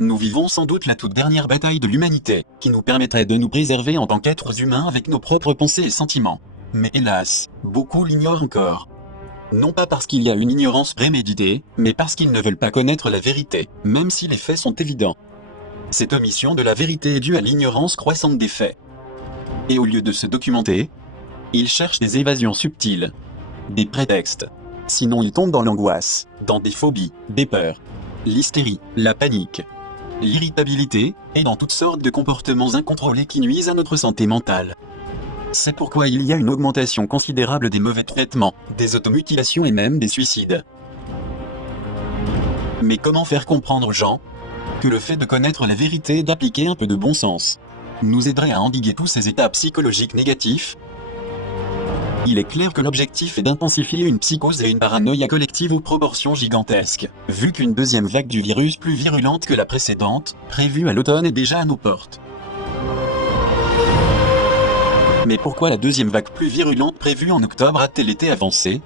Nous vivons sans doute la toute dernière bataille de l'humanité, qui nous permettrait de nous préserver en tant qu'êtres humains avec nos propres pensées et sentiments. Mais hélas, beaucoup l'ignorent encore. Non pas parce qu'il y a une ignorance préméditée, mais parce qu'ils ne veulent pas connaître la vérité, même si les faits sont évidents. Cette omission de la vérité est due à l'ignorance croissante des faits. Et au lieu de se documenter, ils cherchent des évasions subtiles, des prétextes. Sinon ils tombent dans l'angoisse, dans des phobies, des peurs, l'hystérie, la panique, l'irritabilité, et dans toutes sortes de comportements incontrôlés qui nuisent à notre santé mentale. C'est pourquoi il y a une augmentation considérable des mauvais traitements, des automutilations et même des suicides. Mais comment faire comprendre aux gens que le fait de connaître la vérité et d'appliquer un peu de bon sens nous aiderait à endiguer tous ces états psychologiques négatifs? Il est clair que l'objectif est d'intensifier une psychose et une paranoïa collective aux proportions gigantesques, vu qu'une deuxième vague du virus plus virulente que la précédente, prévue à l'automne, est déjà à nos portes. Mais pourquoi la deuxième vague plus virulente prévue en octobre a-t-elle été avancée?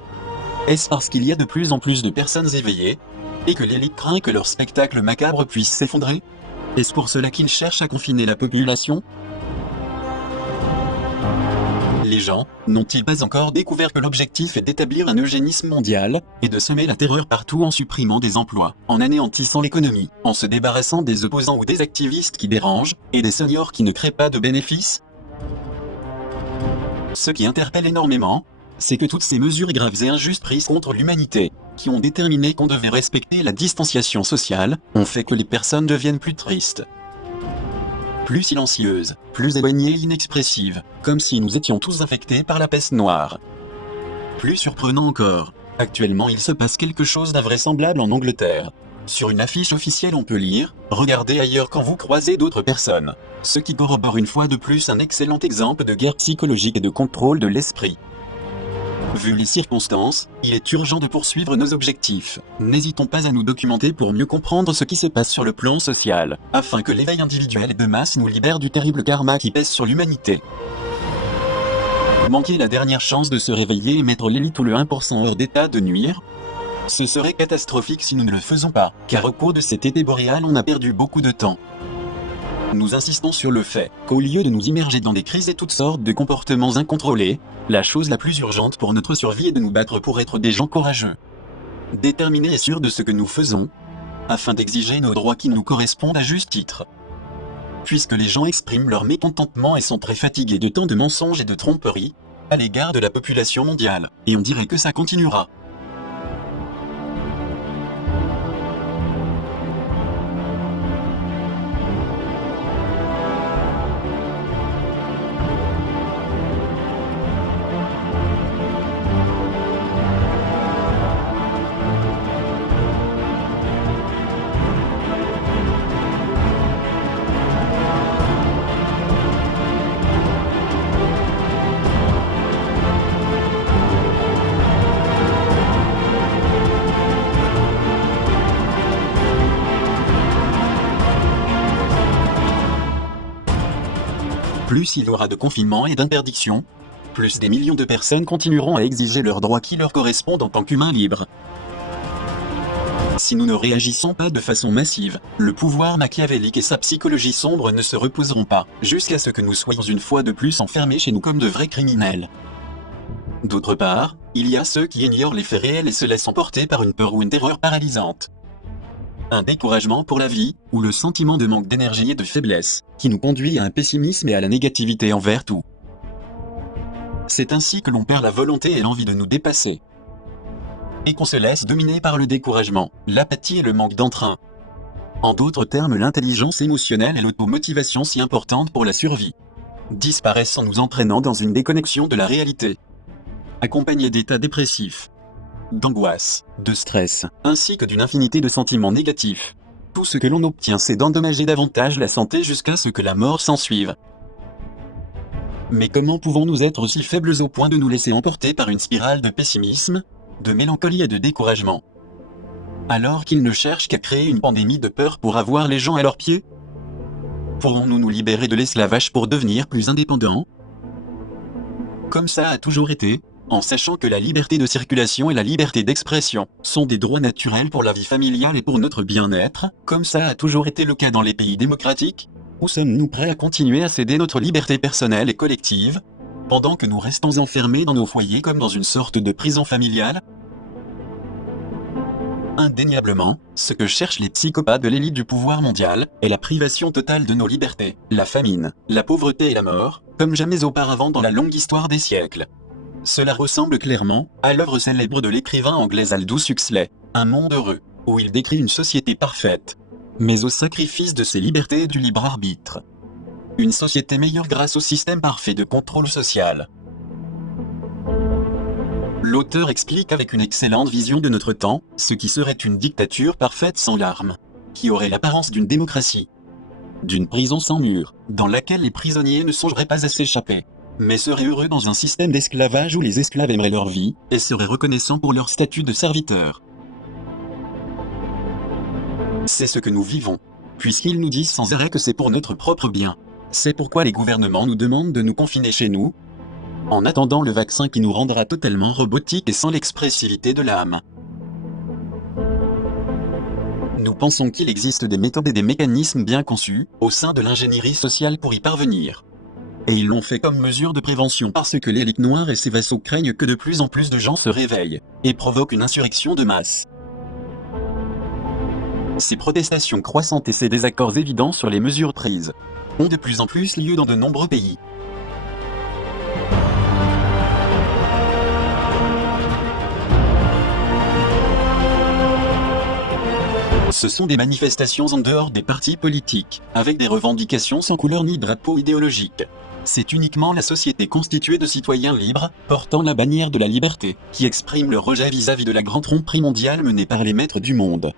Est-ce parce qu'il y a de plus en plus de personnes éveillées, et que l'élite craint que leur spectacle macabre puisse s'effondrer? Est-ce pour cela qu'ils cherchent à confiner la population? Les gens n'ont-ils pas encore découvert que l'objectif est d'établir un eugénisme mondial, et de semer la terreur partout en supprimant des emplois, en anéantissant l'économie, en se débarrassant des opposants ou des activistes qui dérangent, et des seniors qui ne créent pas de bénéfices? Ce qui interpelle énormément, c'est que toutes ces mesures graves et injustes prises contre l'humanité, qui ont déterminé qu'on devait respecter la distanciation sociale, ont fait que les personnes deviennent plus tristes, plus silencieuses, plus éloignées et inexpressives, comme si nous étions tous infectés par la peste noire. Plus surprenant encore, actuellement il se passe quelque chose d'invraisemblable en Angleterre. Sur une affiche officielle on peut lire « Regardez ailleurs quand vous croisez d'autres personnes », ce qui corrobore une fois de plus un excellent exemple de guerre psychologique et de contrôle de l'esprit. Vu les circonstances, il est urgent de poursuivre nos objectifs. N'hésitons pas à nous documenter pour mieux comprendre ce qui se passe sur le plan social, afin que l'éveil individuel et de masse nous libère du terrible karma qui pèse sur l'humanité. Manquer la dernière chance de se réveiller et mettre l'élite ou le 1% hors d'état de nuire? Ce serait catastrophique si nous ne le faisons pas, car au cours de cet été boréal on a perdu beaucoup de temps. Nous insistons sur le fait qu'au lieu de nous immerger dans des crises et toutes sortes de comportements incontrôlés, la chose la plus urgente pour notre survie est de nous battre pour être des gens courageux, déterminés et sûrs de ce que nous faisons, afin d'exiger nos droits qui nous correspondent à juste titre. Puisque les gens expriment leur mécontentement et sont très fatigués de tant de mensonges et de tromperies à l'égard de la population mondiale, et on dirait que ça continuera. Plus il y aura de confinements et d'interdictions, plus des millions de personnes continueront à exiger leurs droits qui leur correspondent en tant qu'humains libres. Si nous ne réagissons pas de façon massive, le pouvoir machiavélique et sa psychologie sombre ne se reposeront pas, jusqu'à ce que nous soyons une fois de plus enfermés chez nous comme de vrais criminels. D'autre part, il y a ceux qui ignorent les faits réels et se laissent emporter par une peur ou une terreur paralysante. Un découragement pour la vie, ou le sentiment de manque d'énergie et de faiblesse, qui nous conduit à un pessimisme et à la négativité envers tout. C'est ainsi que l'on perd la volonté et l'envie de nous dépasser. Et qu'on se laisse dominer par le découragement, l'apathie et le manque d'entrain. En d'autres termes, l'intelligence émotionnelle et l'automotivation si importante pour la survie disparaissent en nous entraînant dans une déconnexion de la réalité, accompagnée d'états dépressifs, d'angoisse, de stress, ainsi que d'une infinité de sentiments négatifs. Tout ce que l'on obtient, c'est d'endommager davantage la santé jusqu'à ce que la mort s'ensuive. Mais comment pouvons-nous être si faibles au point de nous laisser emporter par une spirale de pessimisme, de mélancolie et de découragement, alors qu'ils ne cherchent qu'à créer une pandémie de peur pour avoir les gens à leurs pieds? Pourrons-nous nous libérer de l'esclavage pour devenir plus indépendants? Comme ça a toujours été, en sachant que la liberté de circulation et la liberté d'expression sont des droits naturels pour la vie familiale et pour notre bien-être, comme ça a toujours été le cas dans les pays démocratiques? Ou sommes-nous prêts à continuer à céder notre liberté personnelle et collective, pendant que nous restons enfermés dans nos foyers comme dans une sorte de prison familiale? Indéniablement, ce que cherchent les psychopathes de l'élite du pouvoir mondial est la privation totale de nos libertés, la famine, la pauvreté et la mort, comme jamais auparavant dans la longue histoire des siècles. Cela ressemble clairement à l'œuvre célèbre de l'écrivain anglais Aldous Huxley, Un monde heureux, où il décrit une société parfaite, mais au sacrifice de ses libertés et du libre arbitre. Une société meilleure grâce au système parfait de contrôle social. L'auteur explique avec une excellente vision de notre temps ce qui serait une dictature parfaite sans larmes, qui aurait l'apparence d'une démocratie, d'une prison sans murs, dans laquelle les prisonniers ne songeraient pas à s'échapper, mais seraient heureux dans un système d'esclavage où les esclaves aimeraient leur vie et seraient reconnaissants pour leur statut de serviteur. C'est ce que nous vivons, puisqu'ils nous disent sans arrêt que c'est pour notre propre bien. C'est pourquoi les gouvernements nous demandent de nous confiner chez nous, en attendant le vaccin qui nous rendra totalement robotiques et sans l'expressivité de l'âme. Nous pensons qu'il existe des méthodes et des mécanismes bien conçus, au sein de l'ingénierie sociale pour y parvenir. Et ils l'ont fait comme mesure de prévention parce que l'élite noire et ses vassaux craignent que de plus en plus de gens se réveillent, et provoquent une insurrection de masse. Ces protestations croissantes et ces désaccords évidents sur les mesures prises ont de plus en plus lieu dans de nombreux pays. Ce sont des manifestations en dehors des partis politiques, avec des revendications sans couleur ni drapeau idéologique. C'est uniquement la société constituée de citoyens libres, portant la bannière de la liberté, qui exprime leur rejet vis-à-vis de la grande tromperie mondiale menée par les maîtres du monde.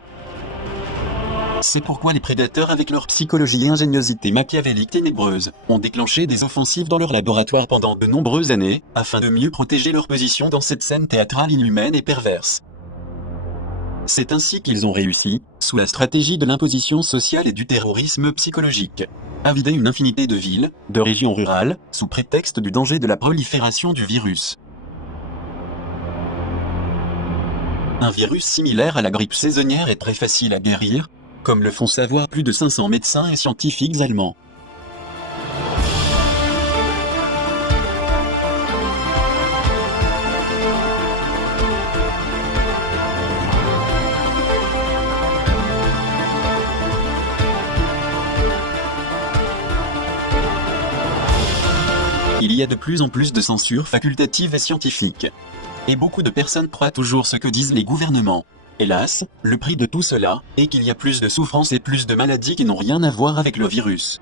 C'est pourquoi les prédateurs, avec leur psychologie et ingéniosité machiavélique ténébreuse, ont déclenché des offensives dans leur laboratoire pendant de nombreuses années, afin de mieux protéger leur position dans cette scène théâtrale inhumaine et perverse. C'est ainsi qu'ils ont réussi, sous la stratégie de l'imposition sociale et du terrorisme psychologique, à vider une infinité de villes, de régions rurales, sous prétexte du danger de la prolifération du virus. Un virus similaire à la grippe saisonnière est très facile à guérir, comme le font savoir plus de 500 médecins et scientifiques allemands. Il y a de plus en plus de censure facultative et scientifique. Et beaucoup de personnes croient toujours ce que disent les gouvernements. Hélas, le prix de tout cela est qu'il y a plus de souffrances et plus de maladies qui n'ont rien à voir avec le virus.